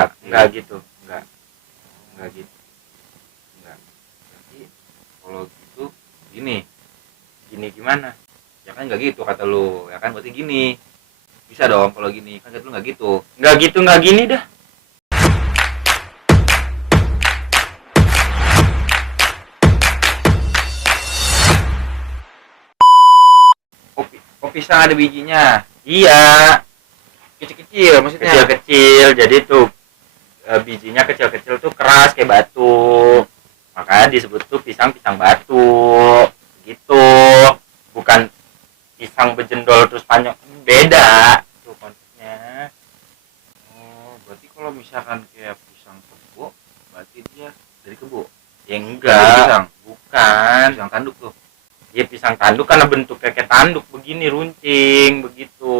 Enggak gitu, enggak gitu. Enggak. Berarti kalau gitu gini. Gini gimana? Ya kan enggak gitu kata lu. Ya kan berarti gini. Bisa dong kalau gini. Kan kata lu enggak gitu. Enggak gitu, enggak gini dah. Oh, pisang ada bijinya. Iya, Kecil-kecil maksudnya. kecil-kecil. Jadi tuh bijinya kecil-kecil tuh keras kayak batu. Makanya disebut tuh pisang batu. Gitu. Bukan pisang bejendol terus panjang. Beda tuh konsepnya. Oh, berarti kalau misalkan kayak pisang kebo, berarti dia dari kebo. Ya Dari enggak, pisang. bukan. Pisang tanduk tuh. Ya pisang tanduk karena bentuknya kayak tanduk begini, runcing begitu.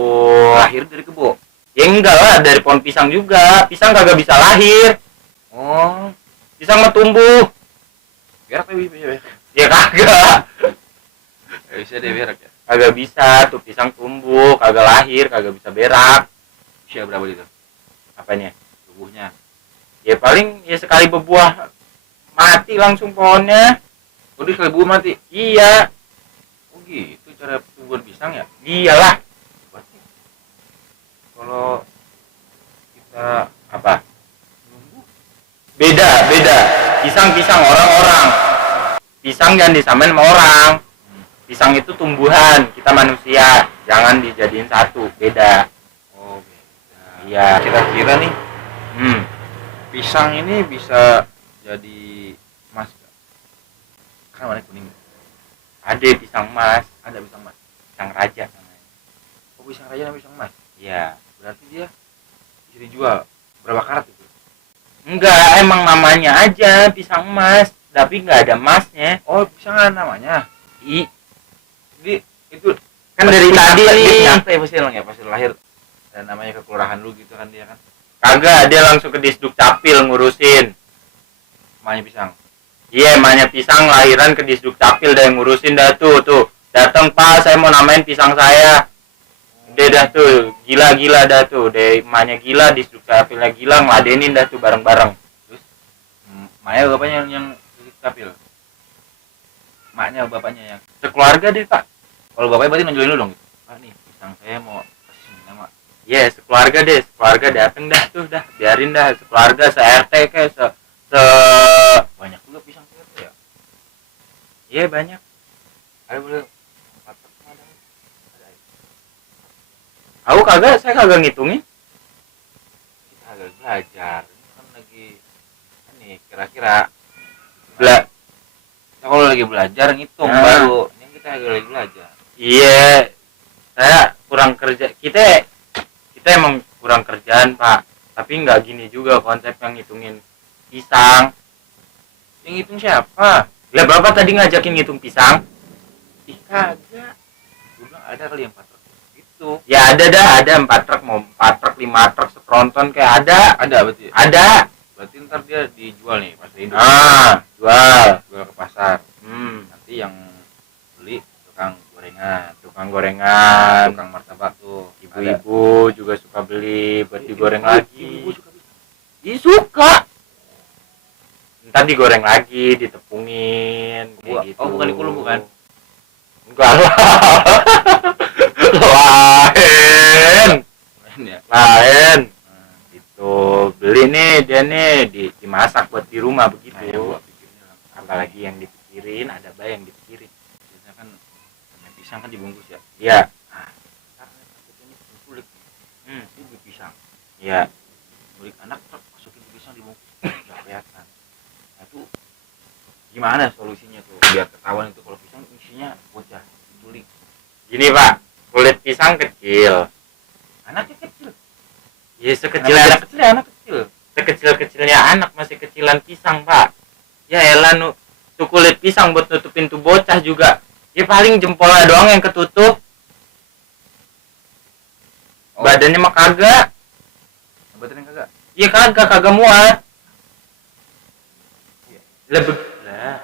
Lahir dari kebo. Ya enggak lah, dari pohon pisang juga. Pisang kagak bisa lahir. Oh, Pisang mah tumbuh. berak tapi bisa. Ya kagak. Ya bisa deh berak ya. Kagak bisa tuh pisang tumbuh, kagak lahir, kagak bisa berak. Usia berapa itu? Apanya? Tubuhnya. Ya paling ya sekali berbuah mati langsung pohonnya. Oh, dia sekali buah mati. Iya, Oh gitu cara tumbuhan pisang ya? iyalah. Berarti kalau kita Apa? nunggu Beda. Pisang orang-orang. Pisang jangan disamain sama orang. Pisang itu tumbuhan, kita manusia. Jangan dijadiin satu, beda. oh beda. Iya. Kira-kira nih Hmm. pisang ini bisa jadi emas gak? Kan warna kuning. Ada pisang emas, Ada pisang emas. pisang raja namanya. Oh, pisang raja namanya pisang emas. Iya. Berarti dia bisa dijual berapa karat itu? Enggak, emang namanya aja pisang emas, tapi enggak ada emasnya. Oh, pisang namanya. I, Jadi itu kan dari tadi nih. nyata ya pasti lang ya pasti lahir dan namanya ke kelurahan lu gitu kan dia kan. Kagak, dia langsung ke Disduk Capil ngurusin. Namanya pisang. Iya, emaknya pisang lahiran ke Disduk Capil dah yang ngurusin dah tuh. Datang Pak, saya mau namain pisang saya. Udah dah tuh, gila dah tuh. Deh emaknya gila, Disduk Capilnya gila, ngeladenin dah tuh bareng-bareng. Terus Maya bapaknya yang kapil. Maknya bapaknya yang. Sekeluarga deh Pak. Kalau bapaknya berarti nonjolin lu dong. Pak nih pisang saya mau kasih nama. Iya, sekeluarga dateng dah tuh dah. Biarin dah sekeluarga, se-RT kayak se Banyak juga pisang itu ya. Iya banyak. Ada boleh 4 truk ada. Ada. Aku kagak, saya kagak ngitungin. Kita agak belajar. Ini kan lagi nih kira-kira Bela nah, kalau lagi belajar ngitung Nah. baru. Ini kita agak lagi belajar. Iya, saya kurang kerja. Kita emang kurang kerjaan Pak. Tapi nggak gini juga konsep yang ngitungin pisang. Yang ngitung siapa? Lah Bapak tadi ngajakin ngitung pisang? Ih kagak. Gue bilang ada kali yang 4 truk gitu. Ya ada dah, ada 4 truk, mau 4 truk, 5 truk setronton kayak ada. Ada berarti. Ada. Berarti ntar dia dijual nih pas hidup. Jual. Jual ke pasar. Nanti yang beli tukang gorengan, tukang martabak tuh. Ibu-ibu juga suka beli buat digoreng lagi. Ibu suka bisa. Ih suka. Ntar digoreng lagi, ditepungin kayak gitu. Oh bukan dikulum bukan? Enggak lah. Lain. Ya. Lain. Itu beli nih dia nih dimasak buat di rumah begitu. Nah, ya, gua pikirnya Apalagi yang dipikirin, ada bae yang dipikirin. biasanya kan namanya pisang kan dibungkus ya. Iya. Karena takutnya ini penculik. Dia beli pisang. Iya. Mulik anak truk masukin ke pisang dibungkus. Enggak kelihatan. Nah, itu gimana solusinya tuh biar ketahuan itu kalau pisang isinya bocah penculik. Gini Pak, kulit pisang kecil. Anaknya kecil. Ya Anak kecil ya anak kecil. sekecil-kecilnya anak masih kecilan pisang Pak. Ya elah tuh kulit pisang buat nutupin tuh bocah juga. Ya paling jempolnya doang yang ketutup. Oh. Badannya mah kagak. Badannya kagak. Ya kagak muat. Iya. Lah,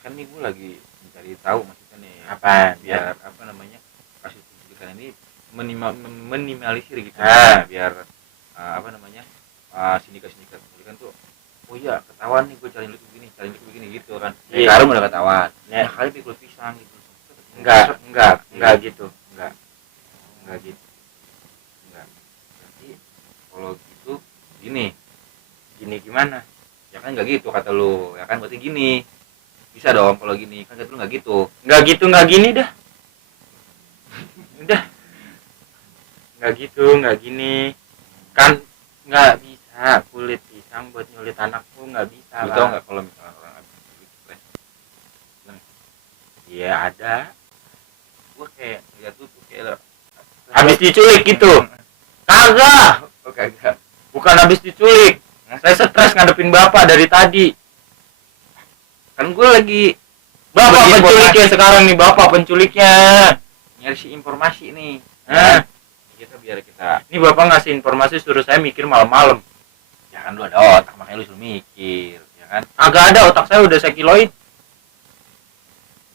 Kan nih gue lagi mencari tahu maksudnya nih apa biar apa namanya kasus penculikan ini minimalisir gitu Ah. biar apa namanya sindikat jadi kan tuh, oh iya ketahuan nih gue cari duit begini gitu kan. Iya. Sekarang udah ketahuan Ya. kali pikul pisang gitu. Enggak gitu. Enggak gitu. Enggak. Berarti kalau gitu gini Gini gimana? ya kan nggak gitu kata lu ya kan, berarti gini bisa dong kalau gini kan, kata lu nggak gitu. Enggak gitu, enggak gini dah. Udah. Enggak gitu, enggak gini. Kan enggak bisa kulit pisang buat nyulit anakku, enggak bisa. Lu Lah. tau nggak kalau misalnya orang habis duit stres, Iya ada. gue kayak lihat tuh kayak Habis diculik gitu. Kagak. oh kagak. Bukan habis diculik. Saya stres ngadepin bapak dari tadi. Kan gue lagi Bapak Bagi penculiknya sekarang nih, bapak penculiknya. nyari si informasi nih. Hah? Biar kita Ini bapak ngasih informasi suruh saya mikir malam-malam. ya kan lu ada otak makanya lu suruh mikir ya kan, Agak ada, otak saya udah saya kiloin.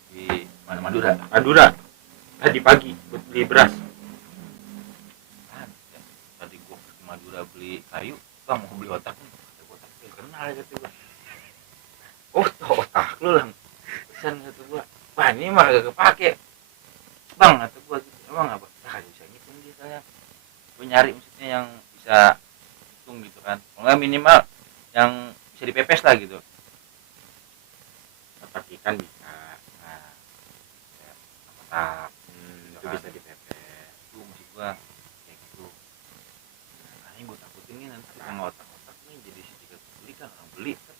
di mana Madura. Madura. Tadi pagi buat beli beras. Kan, ya, tadi gue ke Madura beli kayu, bang mau beli otak nih, ada otak yang kenal gitu gue. Oh tuh otak lu lang, pesan gitu gue, wah ini mah gak kepake bang, kata gue gitu. Emang apa? Nah kagak bisa ngitung dia saya, gue nyari maksudnya yang bisa hitung gitu kan, kalau nggak minimal yang bisa dipepes lah gitu. Dapat ikan bisa. Nah kayak otak Itu bisa dipepes. itu maksud gua kayak gitu. Nah ini gue takutin nih nanti sama otak-otak nih jadi sedikit beli kan, orang beli kan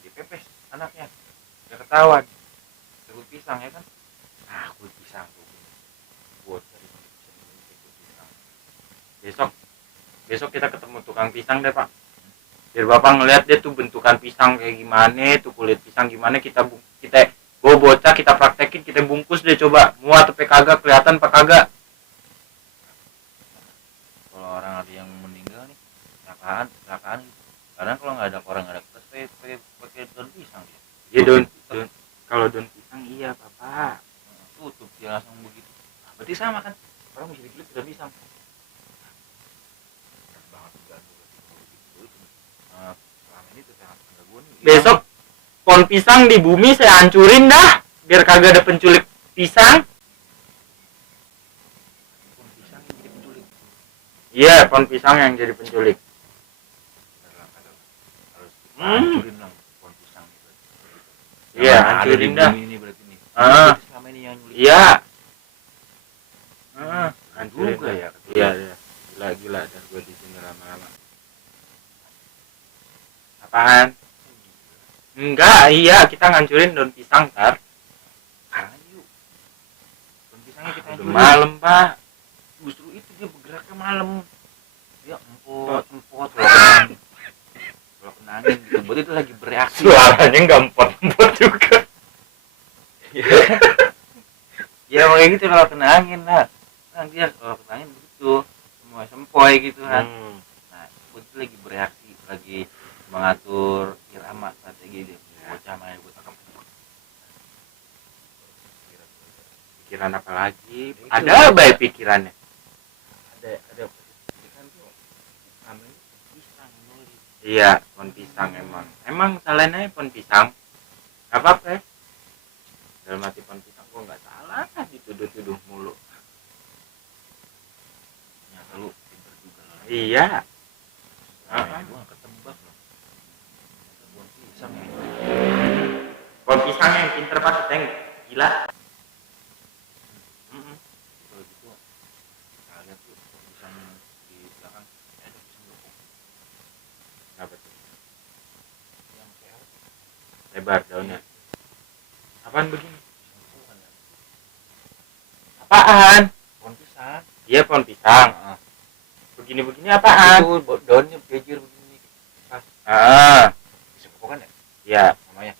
dipepes anaknya gak ketahuan kulit pisang ya kan. Nah kulit pisang tuh buat dari kulit pisang. Besok kita ketemu tukang pisang deh, Pak. Biar bapak ngeliat dia tuh bentukan pisang kayak gimana, tuh kulit pisang gimana, kita bawa bocah, kita praktekin, kita bungkus deh, coba muat apa kagak, kelihatan apa kagak. Kalau orang ada yang meninggal nih kecelakaan gitu, kadang kalau nggak ada orang nggak ada kertas pakai daun pisang dia. Ya daun kalau daun pisang iya, Bapak. Tutup dia langsung begitu. Nah, berarti sama kan, orang bisa diculik daun pisang. Berat banget juga tuh kalau gitu. Selama ini tetangga gue nih Besok pohon pisang di bumi saya hancurin dah, biar kagak ada penculik pisang. pohon pisang yang jadi penculik. Iya, pohon pisang yang jadi penculik. Harus hancurin lah pohon pisang gitu. Iya, Yang ada hancurin di dah. bumi ini berarti nih. Ah. Berarti selama ini yang nyulik. Iya. Hancurin Hancurin ya. Iya. Gila dah gue di sini lama-lama. Apaan? Enggak, iya kita ngancurin daun pisang ntar. Sekarang aja yuk. Pohon pisangnya kita Udah hancurin. malam, Pak. Justru itu dia bergeraknya malam. Dia empot kalau kena angin gitu, berarti itu lagi bereaksi. Suaranya nggak empot-empot juga. Ya kayak gitu kalau kena angin lah. Kan dia kalau kena angin begitu semua sempoy gitu kan. Nah itu lagi bereaksi, lagi mengatur irama strategi dia. Bocah main gue tangkap. Pikiran apa lagi? Itu. Ada baik pikirannya. Ada kan tuh selama ini pisang nulis. Iya, pohon pisang emang salahnya pohon pisang. Gak apa-apa ya. Dalam hati pohon pisang gua nggak salah, dituduh-tuduh mulu. Ternyata lu pinter juga lah. Iya. Gue gak ketebak loh. Buat pisang ya. Pohon pisang yang pinter Pak, kita yang gila. Kalau gitu kita lihat tuh pisang di belakang ada pisang lokok Kenapa tuh? yang sehat. Lebar daunnya. Apaan begini? Pisang lokok kan ya. Apaan? Pohon pisang. Iya pohon pisang. Begini-begini apaan? Itu daunnya bejir begini. Pas pisang lokok kan ya Iya. namanya.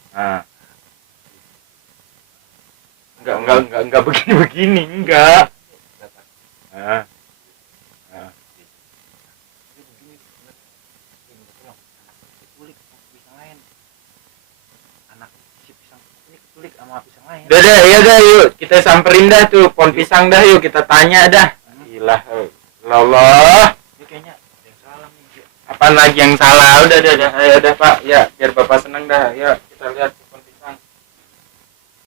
Enggak begini-begini, enggak. Kelihatan. Ini begini bener. Ini minta tolong anak diculik sama pisang lain. Anak si pisang ini keculik sama pisang lain. Udah, ya udah yuk kita samperin dah tuh pohon pisang dah yuk kita tanya dah. Gila. Allah. Ini kayaknya ada yang salah nih. apaan lagi yang salah? Udah, ayo udah Pak, ya biar Bapak senang dah, ya.